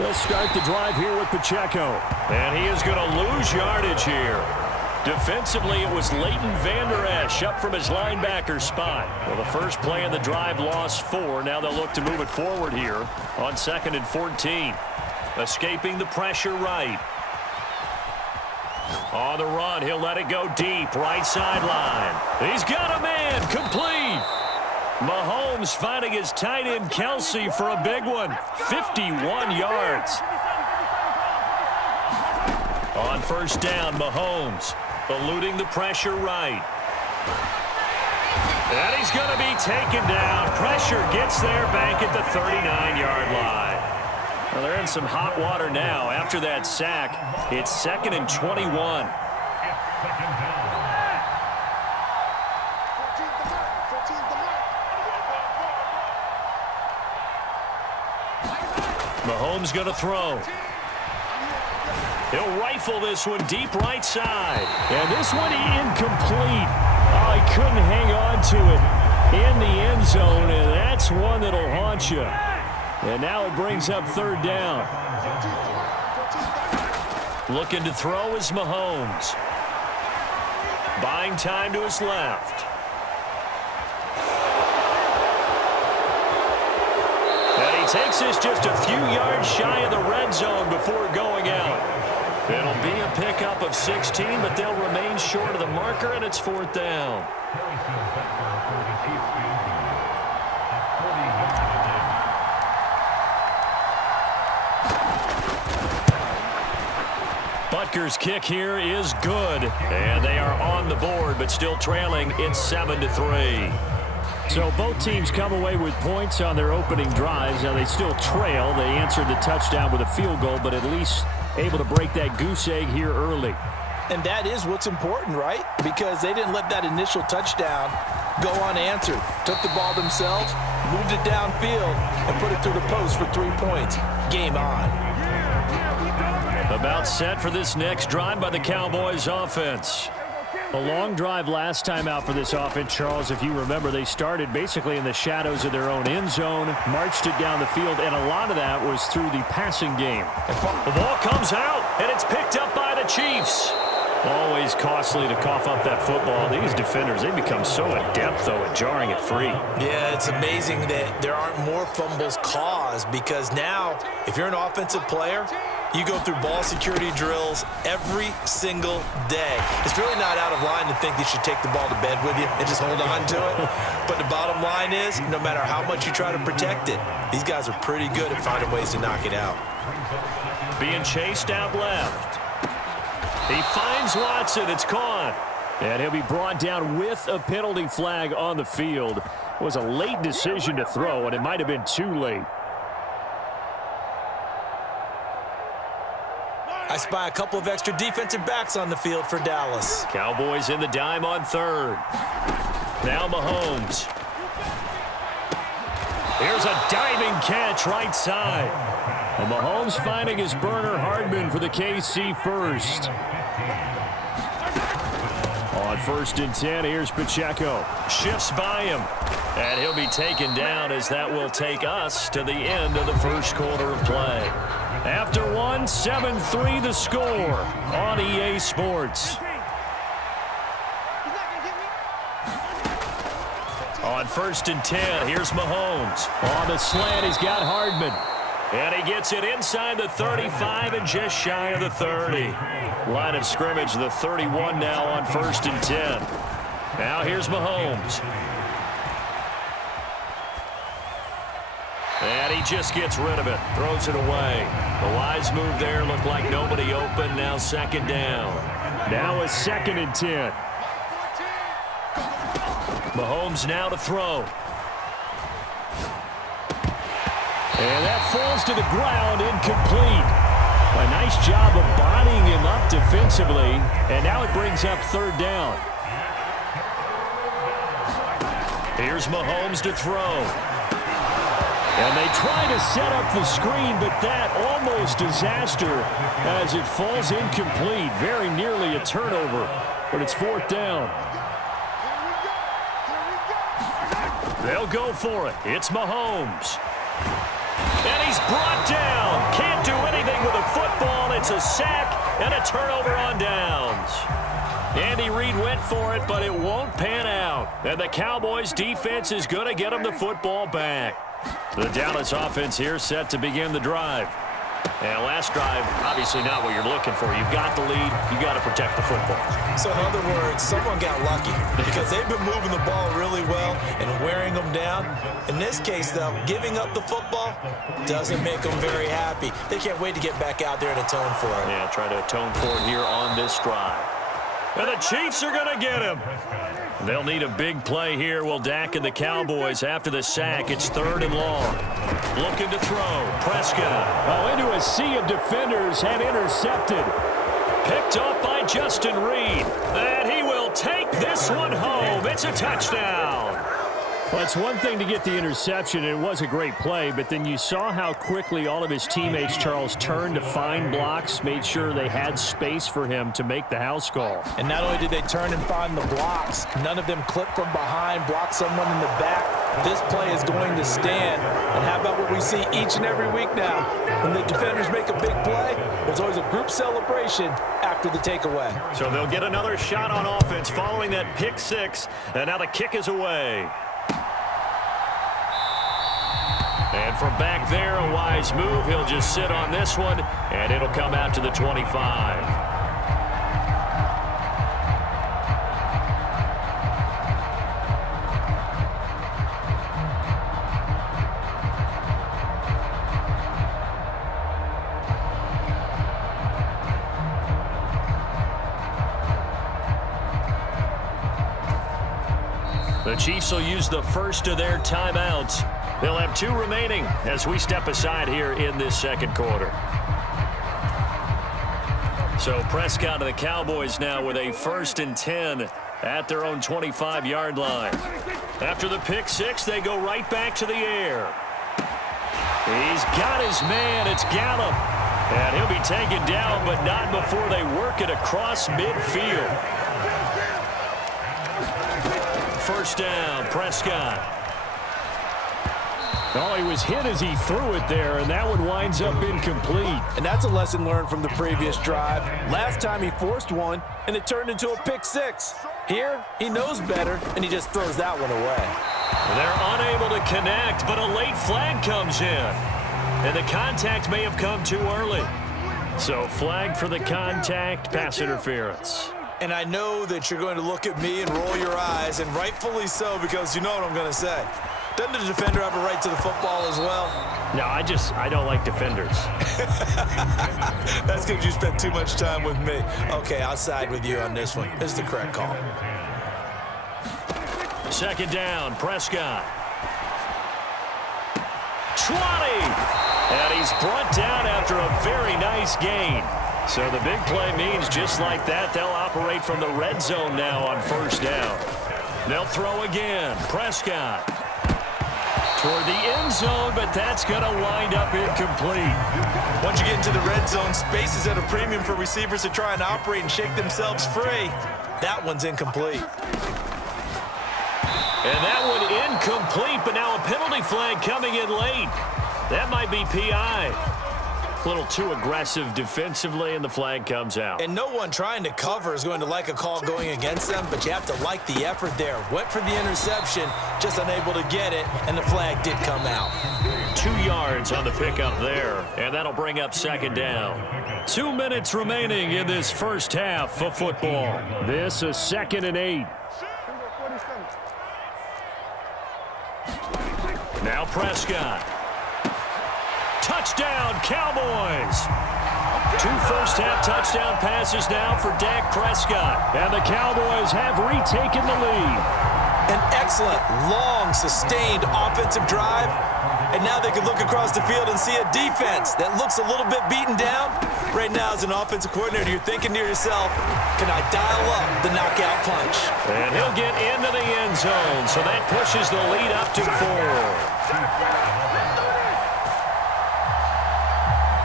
They'll start the drive here with Pacheco. And he is going to lose yardage here. Defensively, it was Leighton Vander Esch up from his linebacker spot. Well, the first play in the drive lost 4. Now they'll look to move it forward here on 2nd and 14. Escaping the pressure right. On the run, he'll let it go deep, right sideline. He's got a man, complete. Mahomes finding his tight end Kelsey for a big one, 51 yards. On first down, Mahomes eluding the pressure right. And he's going to be taken down. Pressure gets there back at the 39-yard line. Well, they're in some hot water now. After that sack, it's 2nd and 21. Mahomes going to throw. He'll rifle this one deep right side. And this one incomplete. Oh, he couldn't hang on to it in the end zone, and that's one that'll haunt you. And now it brings up 3rd down. Looking to throw is Mahomes. Buying time to his left. And he takes this just a few yards shy of the red zone before going out. It'll be a pickup of 16, but they'll remain short of the marker, and it's 4th down. Butker's kick here is good, and they are on the board, but still trailing. It's 7-3. So both teams come away with points on their opening drives. Now they still trail. They answered the touchdown with a field goal, but at least able to break that goose egg here early. And that is what's important, right? Because they didn't let that initial touchdown go unanswered. Took the ball themselves, moved it downfield, and put it through the post for 3 points. Game on. About set for this next drive by the Cowboys offense. A long drive last time out for this offense, Charles. If you remember, they started basically in the shadows of their own end zone, marched it down the field, and a lot of that was through the passing game. The ball comes out, and it's picked up by the Chiefs. Always costly to cough up that football. These defenders, they become so adept, though, at jarring it free. Yeah, it's amazing that there aren't more fumbles caused, because now, if you're an offensive player, you go through ball security drills every single day. It's really not out of line to think you should take the ball to bed with you and just hold on to it. But the bottom line is, no matter how much you try to protect it, these guys are pretty good at finding ways to knock it out. Being chased out left. He finds Watson. It's caught. And he'll be brought down with a penalty flag on the field. It was a late decision to throw, and it might have been too late. I spy a couple of extra defensive backs on the field for Dallas. Cowboys in the dime on 3rd. Now Mahomes. Here's a diving catch right side. And Mahomes finding his burner Hardman for the KC first. On 1st and 10, here's Pacheco. Shifts by him. And he'll be taken down as that will take us to the end of the first quarter of play. After one, 7-3 the score on EA Sports. On 1st and 10, here's Mahomes. On the slant, he's got Hardman. And he gets it inside the 35 and just shy of the 30. Line of scrimmage, the 31 now on 1st and 10. Now here's Mahomes. And he just gets rid of it, throws it away. The wise move there, looked like nobody open, now 2nd down. Now a 2nd and 10. Mahomes now to throw. And that falls to the ground, incomplete. A nice job of bodying him up defensively, and now it brings up 3rd down. Here's Mahomes to throw. And they try to set up the screen, but that almost disaster as it falls incomplete. Very nearly a turnover, but it's 4th down. They'll go for it. It's Mahomes. And he's brought down. Can't do There's a sack and a turnover on downs. Andy Reid went for it, but it won't pan out. And the Cowboys defense is going to get them the football back. The Dallas offense here set to begin the drive. And last drive, obviously not what you're looking for. You've got the lead. You've got to protect the football. So in other words, someone got lucky because they've been moving the ball really well and wearing them down. In this case, though, giving up the football doesn't make them very happy. They can't wait to get back out there and atone for it. Yeah, try to atone for it here on this drive. And the Chiefs are going to get him. They'll need a big play here. Will Dak and the Cowboys after the sack. It's 3rd and long. Looking to throw. Prescott. Oh, into a sea of defenders and intercepted. Picked up by Justin Reed. And he will take this one home. It's a touchdown. Well, it's one thing to get the interception, and it was a great play, but then you saw how quickly all of his teammates, Charles, turned to find blocks, made sure they had space for him to make the house call. And not only did they turn and find the blocks, none of them clipped from behind, blocked someone in the back. This play is going to stand. And how about what we see each and every week now? When the defenders make a big play, there's always a group celebration after the takeaway. So they'll get another shot on offense following that pick six, and now the kick is away. And from back there, a wise move. He'll just sit on this one, and it'll come out to the 25. The Chiefs will use the first of their timeouts. They'll have 2 remaining as we step aside here in this second quarter. So Prescott of the Cowboys now with a 1st and 10 at their own 25-yard line. After the pick six, they go right back to the air. He's got his man. It's Gallup. And he'll be taken down, but not before they work it across midfield. First down, Prescott. Oh, he was hit as he threw it there, and that one winds up incomplete. And that's a lesson learned from the previous drive. Last time he forced one, and it turned into a pick six. Here, he knows better, and he just throws that one away. They're unable to connect, but a late flag comes in. And the contact may have come too early. So flag for the contact, pass interference. And I know that you're going to look at me and roll your eyes, and rightfully so, because you know what I'm going to say. Doesn't the defender have a right to the football as well? No, I don't like defenders. That's because you spent too much time with me. Okay, I'll side with you on this one. This is the correct call. Second down, Prescott. 20! And he's brought down after a very nice gain. So the big play means just like that, they'll operate from the red zone now on first down. They'll throw again. Prescott. Toward the end zone, but that's going to wind up incomplete. Once you get into the red zone, space is at a premium for receivers to try and operate and shake themselves free. That one's incomplete. And that one incomplete, but now a penalty flag coming in late. That might be PI. A little too aggressive defensively, and the flag comes out. And no one trying to cover is going to like a call going against them, but you have to like the effort there. Went for the interception, just unable to get it, and the flag did come out. 2 yards on the pickup there, and that'll bring up second down. 2 minutes remaining in this first half of football. This is 2nd and 8. Now Prescott. Touchdown, Cowboys. 2 first-half touchdown passes now for Dak Prescott. And the Cowboys have retaken the lead. An excellent, long, sustained offensive drive. And now they can look across the field and see a defense that looks a little bit beaten down. Right now, as an offensive coordinator, you're thinking to yourself, can I dial up the knockout punch? And he'll get into the end zone, so that pushes the lead up to 4.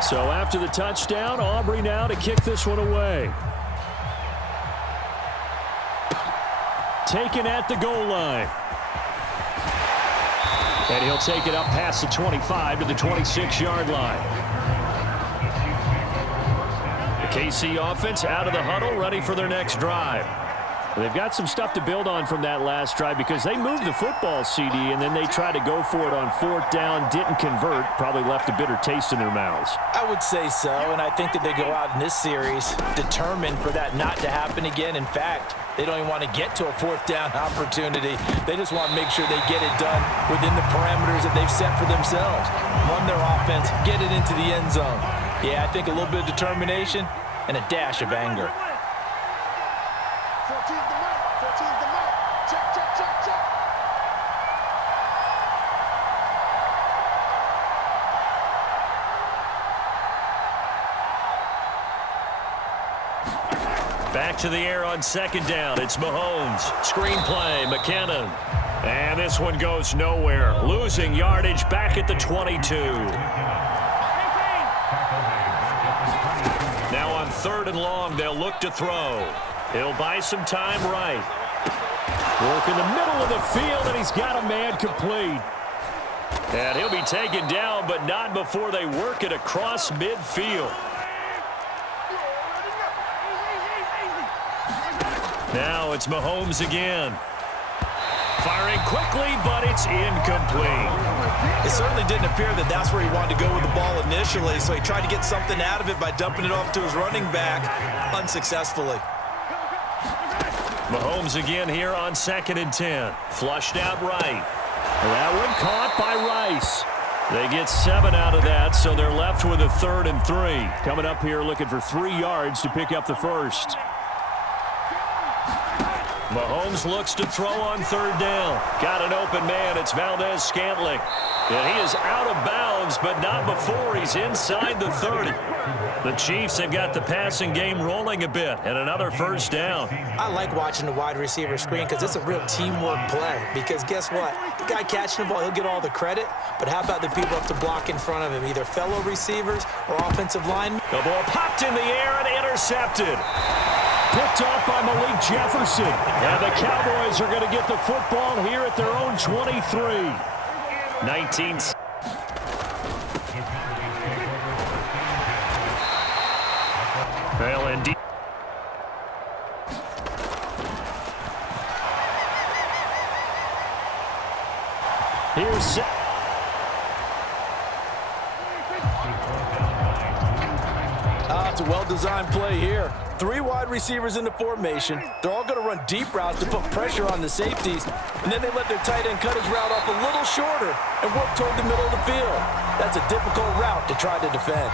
So after the touchdown, Aubrey now to kick this one away. Taken at the goal line. And he'll take it up past the 25 to the 26-yard line. KC offense out of the huddle, ready for their next drive. They've got some stuff to build on from that last drive because they moved the football, CD, and then they tried to go for it on 4th down, didn't convert, probably left a bitter taste in their mouths. I would say so, and I think that they go out in this series determined for that not to happen again. In fact, they don't even want to get to a 4th down opportunity. They just want to make sure they get it done within the parameters that they've set for themselves. Run their offense, get it into the end zone. Yeah, I think a little bit of determination and a dash of anger. 14's the mark. 14's the mark. Check, check, check, check. Back to the air on 2nd down. It's Mahomes. Screenplay, McKinnon. And this one goes nowhere. Losing yardage back at the 22. Now on 3rd and long, they'll look to throw. He'll buy some time right. Work in the middle of the field, and he's got a man complete. And he'll be taken down, but not before they work it across midfield. Now it's Mahomes again. Firing quickly, but it's incomplete. It certainly didn't appear that that's where he wanted to go with the ball initially, so he tried to get something out of it by dumping it off to his running back unsuccessfully. Mahomes again here on 2nd and 10. Flushed out right. That one caught by Rice. They get 7 out of that, so they're left with a 3rd and 3. Coming up here looking for 3 yards to pick up the first. Mahomes looks to throw on 3rd down. Got an open man. It's Valdez-Scantling. And he is out of bounds, but not before he's inside the 30. The Chiefs have got the passing game rolling a bit, and another 1st down. I like watching the wide receiver screen because it's a real teamwork play. Because guess what? The guy catching the ball, he'll get all the credit. But how about the people up to block in front of him, either fellow receivers or offensive linemen? The ball popped in the air and intercepted. Picked off by Malik Jefferson. And the Cowboys are going to get the football here at their own 23. 19. Well, indeed. Here's It's a well-designed play here. 3 wide receivers in the formation. They're all going to run deep routes to put pressure on the safeties, and then they let their tight end cut his route off a little shorter and work toward the middle of the field. That's a difficult route to try to defend.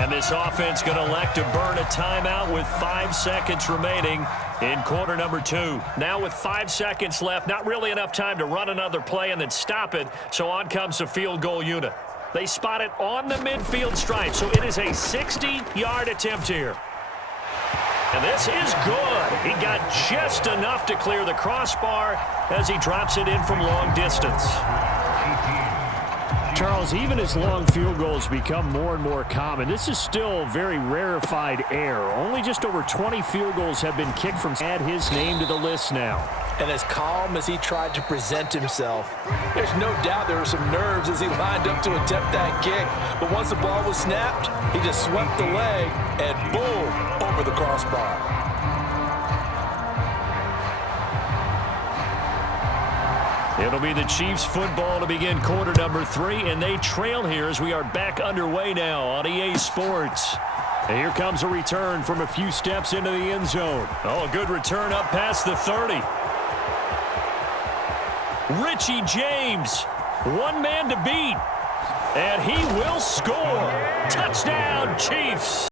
And this offense going to elect to burn a timeout with 5 seconds remaining in quarter number 2. Now with 5 seconds left, not really enough time to run another play and then stop it, so on comes the field goal unit. They spot it on the midfield stripe, so it is a 60-yard attempt here. And this is good. He got just enough to clear the crossbar as he drops it in from long distance. Charles, even as long field goals become more and more common, this is still very rarefied air. Only just over 20 field goals have been kicked from. Add his name to the list now. And as calm as he tried to present himself, there's no doubt there were some nerves as he lined up to attempt that kick. But once the ball was snapped, he just swept the leg and boom, over the crossbar. It'll be the Chiefs football to begin quarter number 3, and they trail here as we are back underway now on EA Sports. And here comes a return from a few steps into the end zone. Oh, a good return up past the 30. Richie James, one man to beat, and he will score. Touchdown, Chiefs.